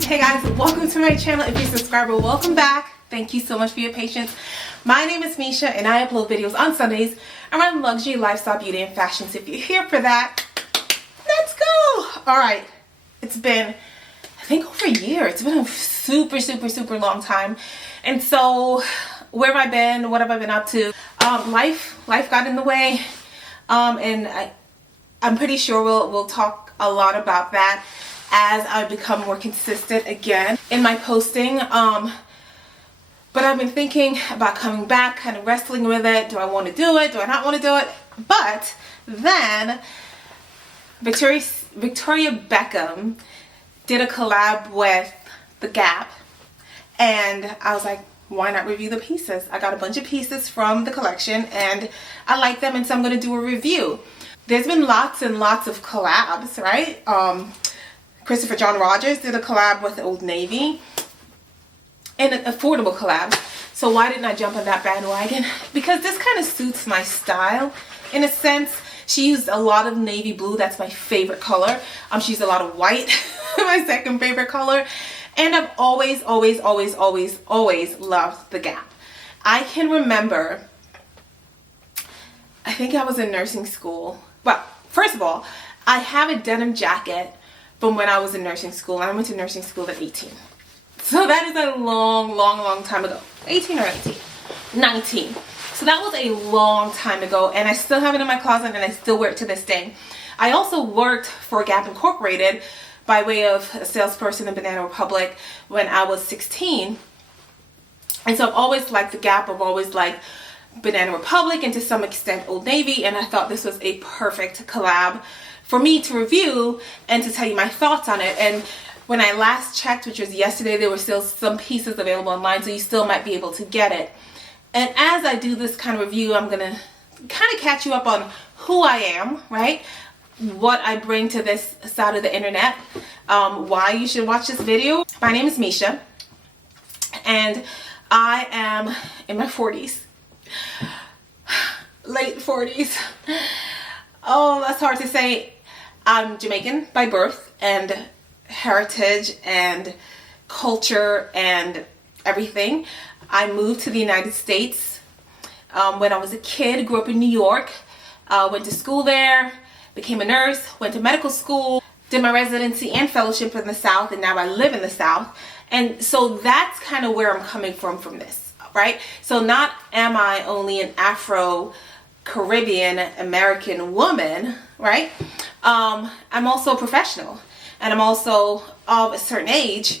Hey guys, welcome to my channel. If you're a subscriber, welcome back. Thank you so much for your patience. My name is Meshia and I upload videos on Sundays around luxury, lifestyle, beauty, and fashion. So if you're here for that, let's go. All right, it's been, I think, over a year. It's been a super long time. And so where have I been? What have I been up to? Life got in the way. And I'm pretty sure we'll talk a lot about that as I become more consistent again in my posting. But I've been thinking about coming back, kind of wrestling with it. Do I want to do it? Do I not want to do it? But then Victoria Beckham did a collab with The Gap, and I was like, why not review the pieces? I got a bunch of pieces from the collection and I like them, and so I'm going to do a review. There's been lots and lots of collabs, right? Christopher John Rogers did a collab with Old Navy, and an affordable collab. So why didn't I jump on that bandwagon? Because this kind of suits my style in a sense. She used a lot of navy blue. That's my favorite color. She used a lot of white, my second favorite color. And I've always loved The Gap. I can remember, I think I was in nursing school. Well, first of all, I have a denim jacket from when I was in nursing school. I went to nursing school at 18. So that is a long time ago. 18 or 19? 19. So that was a long time ago, and I still have it in my closet and I still wear it to this day. I also worked for Gap Incorporated by way of a salesperson in Banana Republic when I was 16. And so I've always liked The Gap. I've always liked Banana Republic and to some extent Old Navy, and I thought this was a perfect collab for me to review and to tell you my thoughts on it. And when I last checked, which was yesterday, there were still some pieces available online, so you still might be able to get it. And as I do this kind of review, I'm gonna kind of catch you up on who I am, right? What I bring to this side of the internet, why you should watch this video. My name is Meshia, and I am in my 40s, late 40s. Oh, that's hard to say. I'm Jamaican by birth and heritage and culture and everything. I moved to the United States when I was a kid, grew up in New York, went to school there, became a nurse, went to medical school, did my residency and fellowship in the South, and now I live in the South. And so that's kind of where I'm coming from this, right? So not am I only an Afro-Caribbean American woman, right? I'm also a professional, and I'm also of a certain age.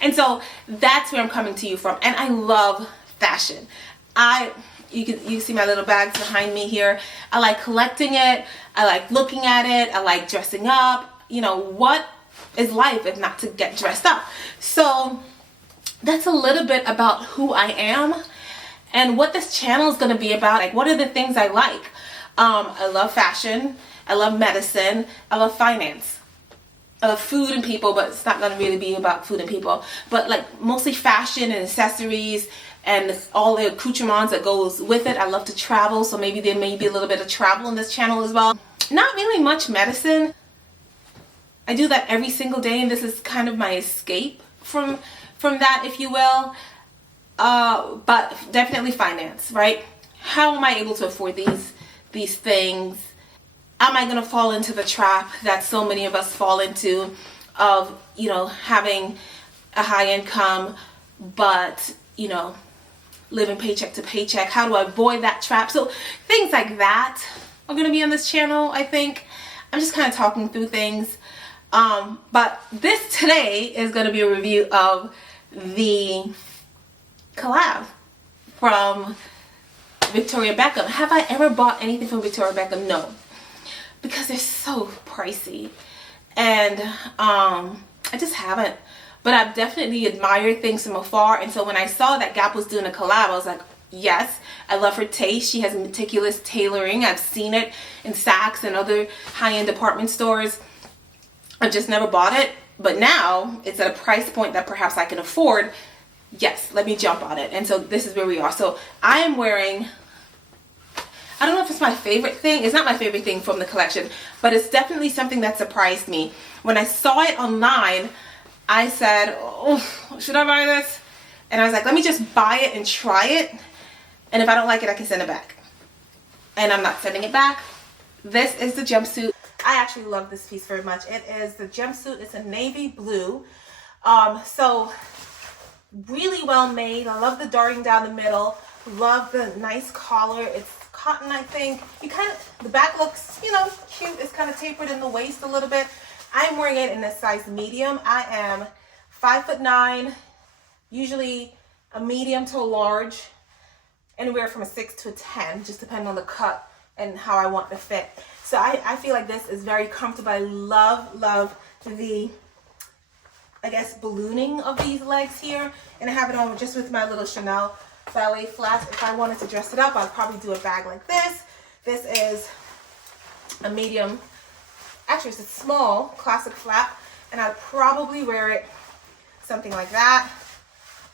And so that's where I'm coming to you from. And I love fashion. You can see my little bags behind me here. I like collecting it. I like looking at it. I like dressing up. You know, what is life if not to get dressed up? So that's a little bit about who I am and what this channel is going to be about. Like, what are the things I like? I love fashion. I love medicine. I love finance. I love food and people, but it's not going to really be about food and people. But like mostly fashion and accessories and all the accoutrements that goes with it. I love to travel, so maybe there may be a little bit of travel on this channel as well. Not really much medicine. I do that every single day, and this is kind of my escape from that, if you will. But definitely finance, right? How am I able to afford these things? Am I going to fall into the trap that so many of us fall into of, you know, having a high income, but, you know, living paycheck to paycheck? How do I avoid that trap? So things like that are going to be on this channel, I think. I'm just kind of talking through things. But this today is going to be a review of the collab from Victoria Beckham. Have I ever bought anything from Victoria Beckham? No. Because they're so pricey, and I just haven't. But I've definitely admired things from afar, and so when I saw that Gap was doing a collab, I was like, yes, I love her taste. She has meticulous tailoring. I've seen it in Saks and other high-end department stores. I've just never bought it, but now it's at a price point that perhaps I can afford. Yes, let me jump on it. And so this is where we are. So I am wearing I don't know if it's my favorite thing. It's not my favorite thing from the collection, but it's definitely something that surprised me. When I saw it online, I said, oh, should I buy this? And I was like, let me just buy it and try it. And if I don't like it, I can send it back. And I'm not sending it back. This is the jumpsuit. I actually love this piece very much. It is the jumpsuit. It's a navy blue. So really well made. I love the darting down the middle. Love the nice collar. It's cotton, I think. The back looks, you know, cute. It's kind of tapered in the waist a little bit. I'm wearing it in a size medium. I am 5'9", usually a medium to a large, anywhere from a 6 to a 10, just depending on the cut and how I want the fit. So I feel like this is very comfortable. I love the, I guess, ballooning of these legs here. And I have it on just with my little Chanel ballet flats. If I wanted to dress it up, I'd probably do a bag like this. This is a medium, actually it's a small classic flap, and I'd probably wear it something like that.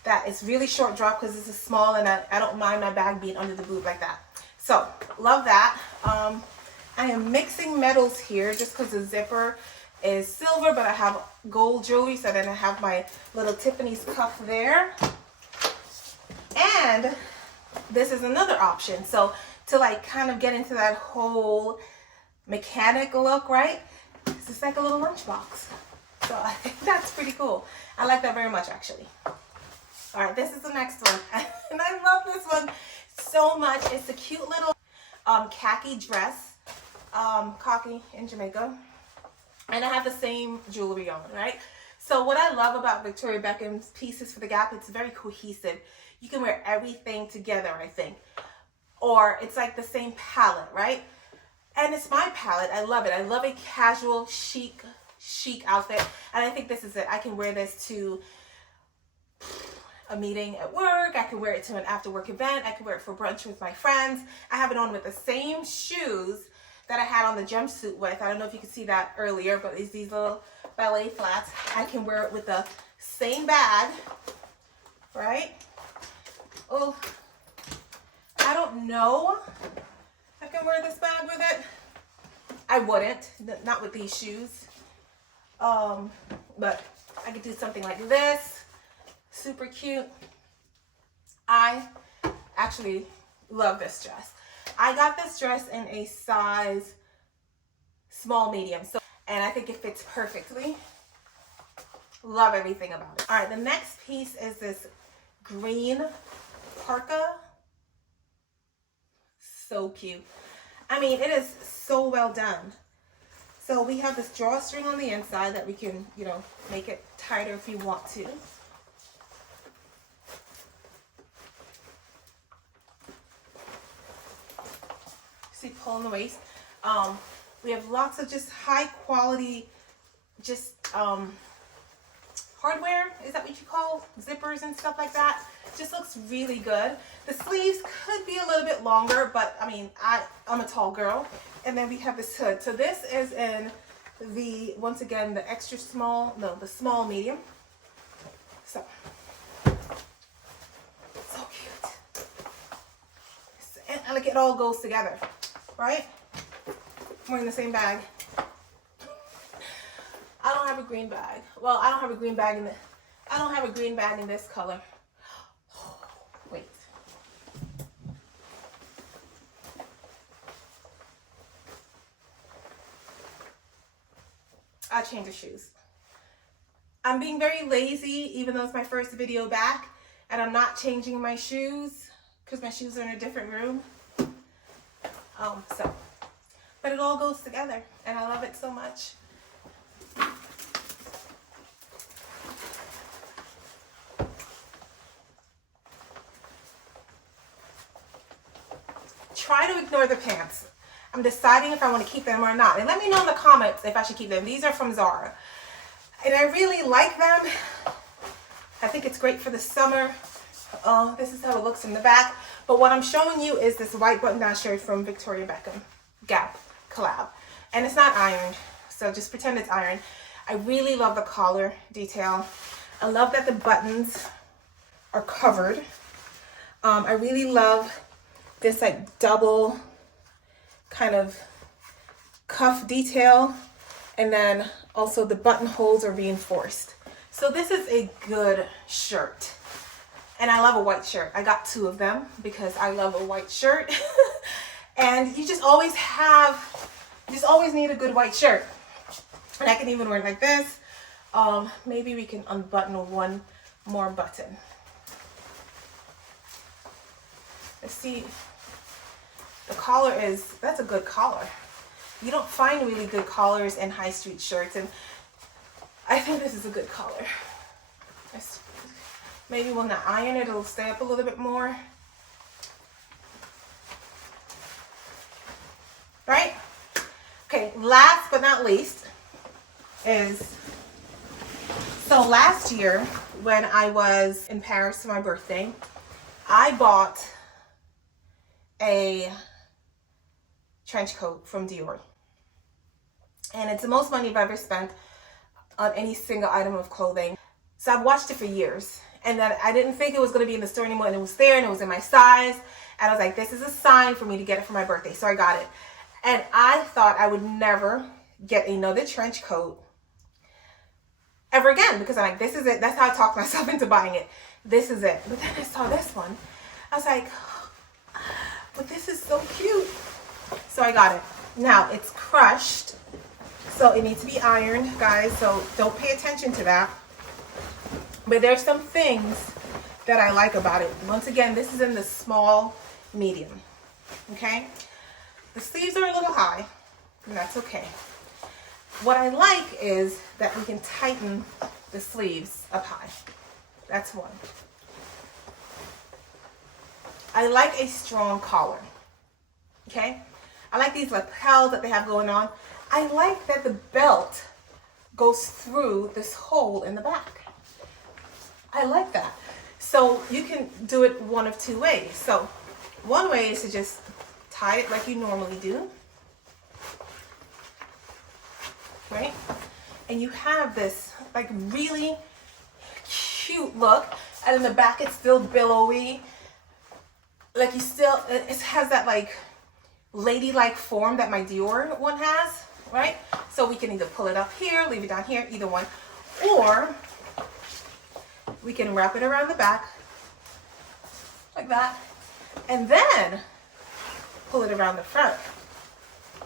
That is really short drop because this is small, and I don't mind my bag being under the boob like that. So love that. I am mixing metals here just because the zipper is silver, but I have gold jewelry, so then I have my little Tiffany's cuff there. And this is another option. So to like kind of get into that whole mechanic look, right? It's just like a little lunchbox. So I think that's pretty cool. I like that very much, actually. All right, this is the next one. And I love this one so much. It's a cute little khaki dress, khaki in Jamaica. And I have the same jewelry on, right? So what I love about Victoria Beckham's pieces for the Gap, it's very cohesive. You can wear everything together, I think. Or it's like the same palette, right? And it's my palette. I love it. I love a casual, chic outfit. And I think this is it. I can wear this to a meeting at work. I can wear it to an after work event. I can wear it for brunch with my friends. I have it on with the same shoes that I had on the jumpsuit with. I don't know if you could see that earlier, but it's these little ballet flats. I can wear it with the same bag, right? Oh, I don't know if I can wear this bag with it. I wouldn't, not with these shoes. But I could do something like this. Super cute. I actually love this dress. I got this dress in a size small medium, and I think it fits perfectly. Love everything about it. All right, the next piece is this green parka. So cute. I mean, it is so well done. So we have this drawstring on the inside that we can, you know, make it tighter if you want to. See, pull in the waist. We have lots of just high quality, just hardware, is that what you call zippers and stuff like that? Just looks really good. The sleeves could be a little bit longer, but I mean, I'm a tall girl. And then we have this hood. So this is in the, once again, the extra small, no, the small medium. So cute. And like it all goes together, right? I'm wearing the same bag. I don't have a green bag. Well, I don't have a green bag in this color. Wait. I'll change the shoes. I'm being very lazy, even though it's my first video back, and I'm not changing my shoes because my shoes are in a different room. But it all goes together, and I love it so much. Try to ignore the pants. I'm deciding if I want to keep them or not. And let me know in the comments if I should keep them. These are from Zara. And I really like them. I think it's great for the summer. This is how it looks in the back. But what I'm showing you is this white button-down shirt from Victoria Beckham. Gap collab. And it's not ironed. So just pretend it's ironed. I really love the collar detail. I love that the buttons are covered. I really love this like double kind of cuff detail, and then also the buttonholes are reinforced. So this is a good shirt. And I love a white shirt. I got 2 of them because I love a white shirt. And you just always need a good white shirt. And I can even wear it like this. Maybe we can unbutton one more button. Let's see. The collar that's a good collar. You don't find really good collars in high street shirts, and I think this is a good collar. Maybe when I iron it, it'll stay up a little bit more. Right? Okay, last but not least is, so last year when I was in Paris for my birthday, I bought a trench coat from Dior. And it's the most money I've ever spent on any single item of clothing. So I've watched it for years. And then I didn't think it was going to be in the store anymore, and it was there, and it was in my size. And I was like, this is a sign for me to get it for my birthday. So I got it. And I thought I would never get another trench coat ever again, because I'm like, this is it. That's how I talked myself into buying it. This is it. But then I saw this one. I was like, but this is so cute. So I got it. Now it's crushed, so it needs to be ironed, guys. So don't pay attention to that. But there's some things that I like about it. Once again, this is in the small, medium. Okay? The sleeves are a little high, and that's okay. What I like is that we can tighten the sleeves up high. That's one. I like a strong collar. Okay? I like these lapels that they have going on. I like that the belt goes through this hole in the back. I like that. So you can do it one of 2 ways. So one way is to just tie it like you normally do. Right? And you have this like really cute look. And in the back it's still billowy. Like it has that like ladylike form that my Dior one has, right? So we can either pull it up here, leave it down here, either one. Or we can wrap it around the back like that, and then pull it around the front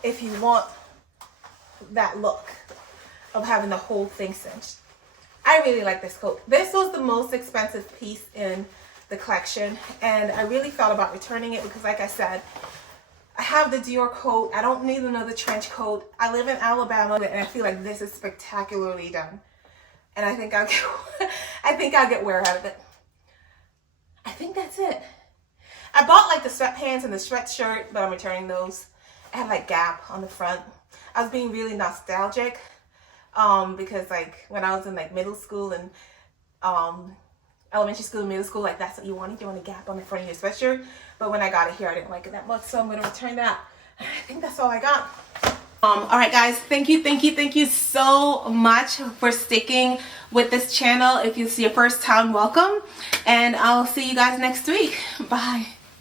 if you want that look of having the whole thing cinched. I really like this coat. This was the most expensive piece in the collection, and I really thought about returning it because, like I said, I have the Dior coat. I don't need another trench coat. I live in Alabama, and I feel like this is spectacularly done. And I think I'll get wear out of it. I think that's it. I bought like the sweatpants and the sweatshirt, but I'm returning those. I had like Gap on the front. I was being really nostalgic because like when I was in like middle school and elementary school and middle school, like that's what you wanted. You want a Gap on the front of your sweatshirt. But when I got it here, I didn't like it that much, so I'm going to return that. I think that's all I got. All right, guys, thank you so much for sticking with this channel. If it's your first time, welcome, and I'll see you guys next week. Bye.